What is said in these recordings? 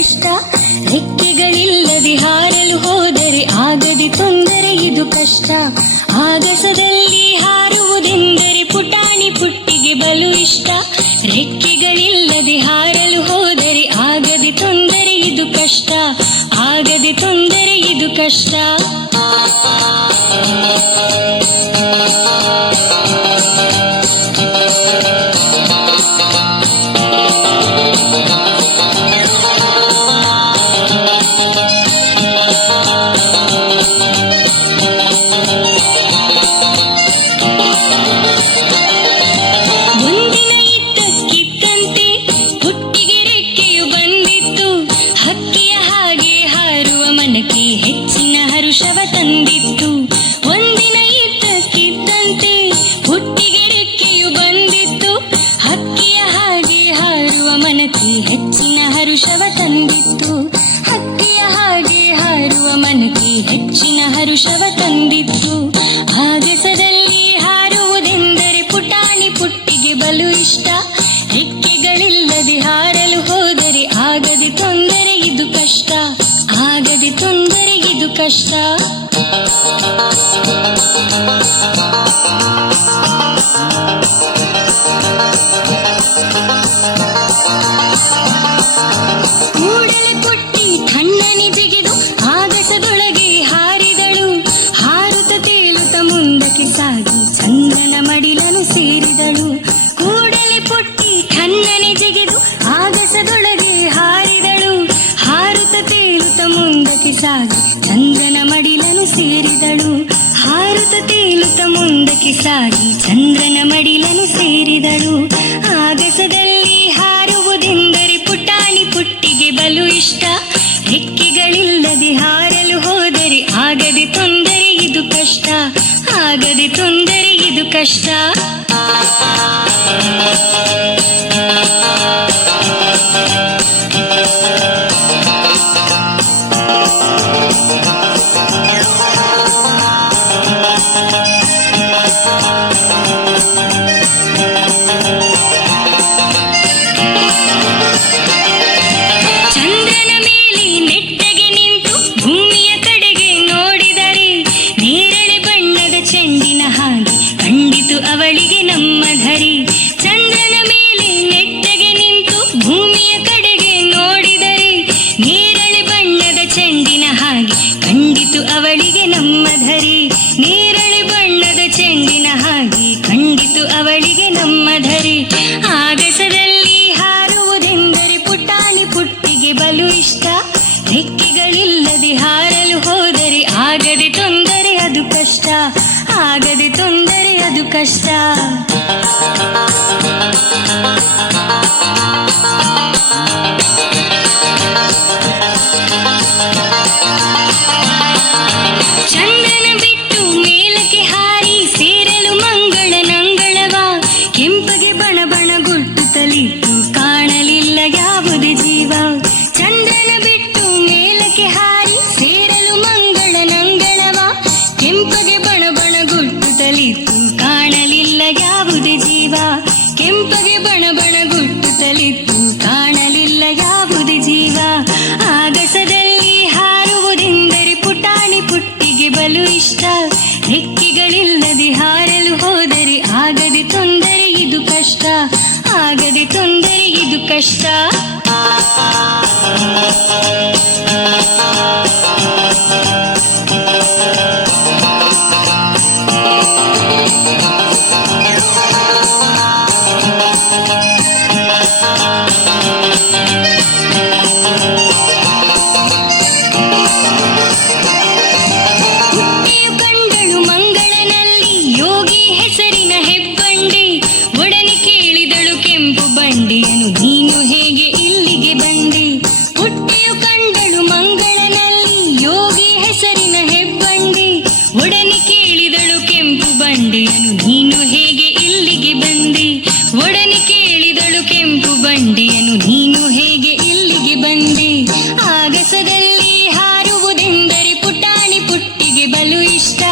ಇಷ್ಟ. ರೆಕ್ಕೆಗಳಿಲ್ಲದೆ ಹಾರಲು ಹೋದರೆ ಆಗದೆ ತೊಂದರೆ ಇದು ಕಷ್ಟ. ಆಗಸದಲ್ಲಿ ಹಾರುವುದೆಂದರೆ ಪುಟಾಣಿ ಪುಟ್ಟಿಗೆ ಬಲು ಇಷ್ಟ. ರೆಕ್ಕೆಗಳಿಲ್ಲದೆ ಹಾರಲು ಹೋದರೆ ಆಗದೆ ತೊಂದರೆ ಇದು ಕಷ್ಟ. ಆಗದೆ ತೊಂದರೆ ಇದು ಕಷ್ಟ. ಹೆಚ್ಚಿನ ಹರುಷವ ತಂದಿತ್ತು. ಒಂದಿನ ಇದ್ದಕ್ಕಿದ್ದಂತೆ ಹುಟ್ಟಿಗೆ ರೆಕ್ಕೆಯು ಬಂದಿತ್ತು. ಹಕ್ಕಿಯ ಹಾಗೆ ಹಾರುವ ಮನಕ್ಕೆ ಹೆಚ್ಚಿನ ಹರುಷವ ತಂದಿತ್ತು. ಹಕ್ಕಿಯ ಹಾಗೆ ಹಾರುವ ಮನಕ್ಕೆ ಹೆಚ್ಚಿನ ಹರುಷವ ತಂದಿತ್ತು. ಆಗಸದಲ್ಲಿ ಹಾರುವುದೆಂದರೆ ಪುಟಾಣಿ ಪುಟ್ಟಿಗೆ ಬಲು ಇಷ್ಟ. ರೆಕ್ಕೆಗಳಿಲ್ಲದೆ ಹಾರಲು ಹೋದರೆ ಆಗದೆ ತೊಂದರೆ ಇದು ಕಷ್ಟ. ಆಗದೆ ತೊಂದರೆ ಇದು ಕಷ್ಟ. ಕೂಡಲೇ ಪುಟ್ಟಿ ತಣ್ಣನೆ ಜಿಗಿದು ಆಗಸದೊಳಗೆ ಹಾರಿದಳು. ಹಾರುತ್ತ ತೇಲುತ್ತ ಮುಂದಕ್ಕೆ ಸಾಗಿ ಚಂದ್ರನ ಮಡಿಲನ್ನು ಸೇರಿದಳು. ಕೂಡಲೇ ಪುಟ್ಟಿ ತಣ್ಣನೆ ಜಿಗಿದು ಆಗಸದೊಳಗೆ ಹಾರಿದಳು. ಹಾರುತ್ತ ತೇಲುತ್ತ ಮುಂದಕ್ಕೆ ಸಾಗಿ ಚಂದ್ರನ ಮಡಿಲನ್ನು ಸೇರಿದಳು. ಹಾರುತ್ತ ತೇಲುತ್ತ ಮುಂದಕ್ಕೆ ಸಾಗಿ ಚಂದ್ರನ ಮಡಿಲನ್ನು ಸೇರಿದಳು. ಆಗಸದಲ್ಲಿ ಹಾರುವುದೆಂದರೆ ಪುಟಾಣಿ ಪುಟ್ಟಿಗೆ ಬಲು ಇಷ್ಟ. ರೆಕ್ಕೆಗಳಿಲ್ಲದೆ ಹಾರಲು ಹೋದರೆ ಆಗದೆ ತೊಂದರೆ ಇದು ಕಷ್ಟ. ಆಗದೆ ತೊಂದರೆ ಇದು ಕಷ್ಟ. ಅವಳಿಗೆ ನಮ್ಮ ಧರಿ. ಚಂದ್ರನ ಮೇಲೆ ನೆಟ್ಟಗೆ ನಿಂತು ಭೂಮಿಯ ಕಡೆಗೆ ನೋಡಿದರೆ ನೇರಳೆ ಬಣ್ಣದ ಚೆಂಡಿನ ಹಾಗೆ ಕಂಡಿತು ಅವಳಿಗೆ ನಮ್ಮ ಧರಿ. ನೇರಳೆ ಬಣ್ಣದ ಚೆಂಡಿನ ಹಾಗೆ ಕಂಡಿತು ಅವಳಿಗೆ ನಮ್ಮ ಧರಿ. ಆಗಸದಲ್ಲಿ ಹಾರುವುದೆಂದರೆ ಪುಟಾಣಿ ಪುಟ್ಟಿಗೆ ಬಲು ಇಷ್ಟ. ರೆಕ್ಕೆಗಳಿಲ್ಲದೆ ಹಾರಲು ಹೋದರೆ ಆಗದೆ ತೊಂದರೆ ಅದು ಕಷ್ಟ. ಆಗದೆ ತೊಂದರೆ ಅದು ಕಷ್ಟ. ಚಂದ್ರನ ಬಿಟ್ಟು ಮೇಲಕ್ಕೆ ಹಾರಿ ಸೇರಲು ಮಂಗಳನಂಗಳವ. ಕೆಂಪಗೆ ಬಣ ಬಣ ಗುಟ್ಟುತ್ತಲಿತ್ತು ಕಾಣಲಿಲ್ಲ ಯಾವುದೇ ಜೀವ. ಚಂದ್ರನ ಬಿಟ್ಟು ಮೇಲಕ್ಕೆ ಹಾರಿ ಸೇರಲು ಮಂಗಳನಂಗಳವ. ಕೆಂಪಗೆ ಬಣ ಬಣ ಗುಟ್ಟುತ್ತಲಿತ್ತು ಕಾಣಲಿಲ್ಲ ಯಾವುದೇ ಜೀವ. ಕೆಂಪಗೆ ಬಣ ಬಣ ಗುಟ್ಟುತ್ತಲಿತ್ತು ಕಾಣಲಿಲ್ಲ ಯಾವುದೇ ಜೀವ. ಆಗಸದಲ್ಲಿ ಹಾರುವುದೆಂದರೆ ಪುಟಾಣಿ ಪುಟ್ಟಿಗೆ ಬಲು ಇಷ್ಟ. ರೆಕ್ಕೆಗಳಿಲ್ಲದೆ ಹಾರಲು ಹೋದರೆ ಆಗದೆ ತೊಂದರೆ ಇದು ಕಷ್ಟ. ಆಗದೆ ತೊಂದರೆ ಇದು ಕಷ್ಟ. ನೀನು ಹೇಗೆ ಇಲ್ಲಿಗೆ ಬಂದೆ? ಹುಟ್ಟಿಯು ಕಂಡಳು ಮಂಗಳನಲ್ಲಿ ಯೋಗಿ ಹೆಸರಿನ ಹೆಬ್ಬಂಡಿ. ಒಡನೆ ಕೇಳಿದಳು ಕೆಂಪು ಬಂಡಿಯನು ನೀನು ಹೇಗೆ ಇಲ್ಲಿಗೆ ಬಂದೆ? ಒಡನೆ ಕೇಳಿದಳು ಕೆಂಪು ಬಂಡಿಯನು ನೀನು ಹೇಗೆ ಇಲ್ಲಿಗೆ ಬಂದೆ? ಆಗಸದಲ್ಲಿ ಹಾರುವುದೆಂದರೆ ಪುಟಾಣಿ ಪುಟ್ಟಿಗೆ ಬಲು ಇಷ್ಟ.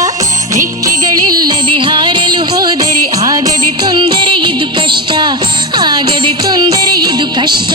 ರೆಕ್ಕೆಗಳಿಲ್ಲದೆ ಹಾರಲು ಹೋದರೆ ಆಗದೆ ತೊಂದರೆ ಇದು ಕಷ್ಟ. ಆಗದೆ ತೊಂದರೆ ಇದು ಕಷ್ಟ.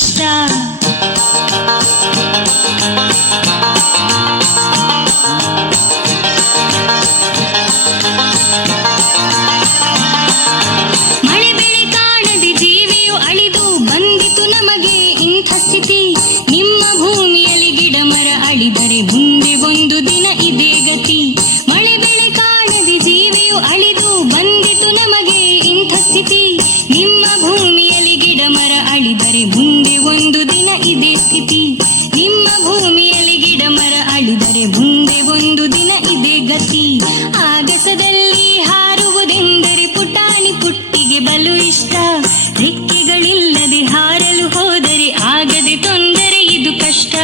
ಕಷ್ಟ. ಮಳೆ ಬೆಳೆ ಕಾಣದೆ ಜೀವಿಯು ಅಳಿದು ಬಂದಿತು ನಮಗೆ ಇಂಥ ಸ್ಥಿತಿ. ನಿಮ್ಮ ಭೂಮಿಯಲ್ಲಿ ಗಿಡ ಮರ ಅಳಿದರೆ ಮುಂದೆ ಒಂದು ದಿನ ಇದೇ ಗತಿ. ಮಳೆ ಬೆಳೆ ಕಾಣದೆ ಜೀವಿಯು ಅಳಿದು ಬಂದಿತು ನಮಗೆ ಇಂಥ ಸ್ಥಿತಿ. ನಿಮ್ಮ ಭೂಮಿಯಲ್ಲಿ ಗಿಡ ಮರ ಅಳಿದರೆ ಮುಂದೆ ಒಂದು ದಿನ ಇದೇ ಸ್ಥಿತಿ. ನಿಮ್ಮ ಭೂಮಿಯಲ್ಲಿ ಗಿಡ ಮರ ಅಳಿದರೆ ಮುಂದೆ ಒಂದು ದಿನ ಇದೇ ಗತಿ. ಆಗಸದಲ್ಲಿ ಹಾರುವುದೆಂದರೆ ಪುಟಾಣಿ ಪುಟ್ಟಿಗೆ ಬಲು ಇಷ್ಟ. ರೆಕ್ಕೆಗಳಿಲ್ಲದೆ ಹಾರಲು ಹೋದರೆ ಆಗದೆ ತೊಂದರೆ ಇದು ಕಷ್ಟ.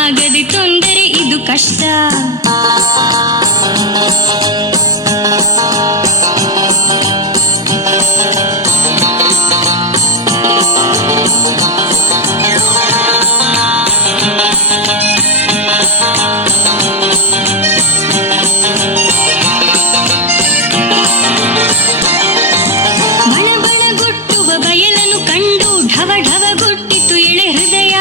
ಆಗದೆ ತೊಂದರೆ ಇದು ಕಷ್ಟ. ಬಣಬಣಗುಟ್ಟುವ ಬಯಲನ್ನು ಕಂಡು ಢವ ಢವಗುಟ್ಟಿತು ಎಳೆ ಹೃದಯ.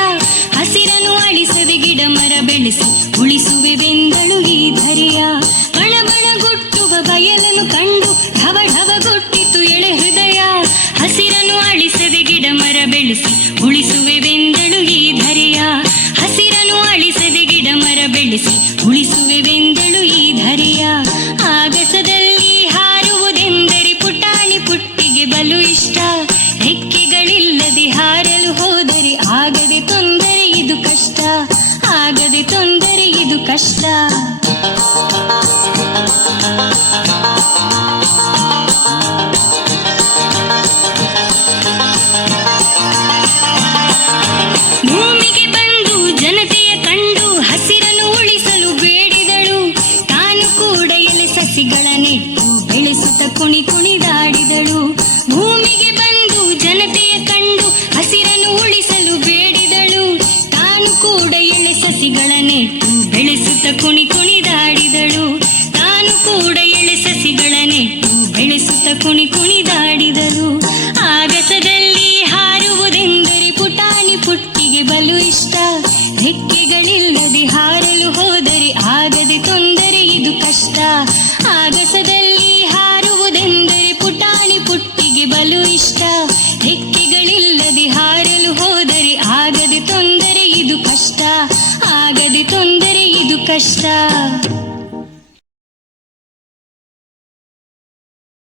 ಹಸಿರನ್ನು ಅಳಿಸದೆ ಗಿಡ ಮರ ಬೆಳೆಸಿ ಉಳಿಸುವೆವೆಂದಳು ಈ ಧರೆಯ. ಬಣಬಣಗುಟ್ಟುವ ಬಯಲನ್ನು ಕಂಡು ಢವ ಢವಗುಟ್ಟಿತು ಎಳೆ ಹೃದಯ. ಹಸಿರನ್ನು ಅಳಿಸದೆ ಗಿಡ ಮರ ಬೆಳೆಸಿ ಉಳಿಸುವೆವೆಂದಳು ಈ ಧರೆಯ. ಹಸಿರನ್ನು ಅಳಿಸದೆ ಗಿಡ ಮರ ಬೆಳೆಸಿ ಉಳಿಸುವೆವೆಂದಳು ಈ ಧರೆಯ. ಆಗಸದಲ್ಲಿ ಹಾರುವುದೆಂದರೆ ಪುಟಾಣಿ ಪುಟ್ಟಿಗೆ ಬಲು ಇಷ್ಟ. ರೆಕ್ಕೆಗಳಿಲ್ಲದೆ ಹಾರಲು ಹೋದರೆ ಆಗದೆ ತೊಂದರೆ ಇದು ಕಷ್ಟ. ಆಗದೆ ತೊಂದರೆ ಇದು ಕಷ್ಟ. ಭೂಮಿಗೆ ಬಂದು ಜನತೆಯ ಕಂಡು ಹಸಿರನ್ನು ಉಳಿಸಲು ಬೇಡಿದಳು. ತಾನು ಕೂಡ ಎಲೆ ಸಸಿಗಳ ನೆಟ್ಟು ಬೆಳೆಸುತ್ತ ಕುಣಿ ಕುಣಿದಾಡಿದಳು. ಭೂಮಿಗೆ ಬಂದು ಜನತೆಯ ಕಂಡು ಹಸಿರನ್ನು ಉಳಿಸಲು ಬೇಡಿದಳು. ತಾನು ಕೂಡ ಎಲೆ ಸಸಿಗಳ ನೆಟ್ಟು ಬೆಳೆಸುತ್ತ ಕುಣಿ ಕುಣಿದಾಡಿದಳು. ತಾನು ಕೂಡ ಎಲೆ ಸಸಿಗಳ ನೆಟ್ಟು ಬೆಳೆಸುತ್ತ ಕುಣಿ ಕುಣಿದಾಡಿದಳು. ಆಗಸದಲ್ಲಿ ಹಾರುವುದೆಂದರೆ ಪುಟಾಣಿ ಪುಟ್ಟಿಗೆ ಬಲು ಇಷ್ಟ. ರೆಕ್ಕೆಗಳಿಲ್ಲದೆ ಹಾರಲು ಹೋದರೆ ಆಗದೆ ತೊಂದರೆ ಇದು ಕಷ್ಟ. ಆಗಸದಲ್ಲಿ ಹಾರುವುದೆಂದರೆ ಪುಟಾಣಿ ಪುಟ್ಟಿಗೆ ಬಲು ಇಷ್ಟ. ರೆಕ್ಕೆಗಳಿಲ್ಲದೆ ಹಾರಲು ಹೋದರೆ ಆಗದೆ ತೊಂದರೆ ಇದು ಕಷ್ಟ. ಆಗದೆ ತೊಂದರೆ ಇದು ಕಷ್ಟ.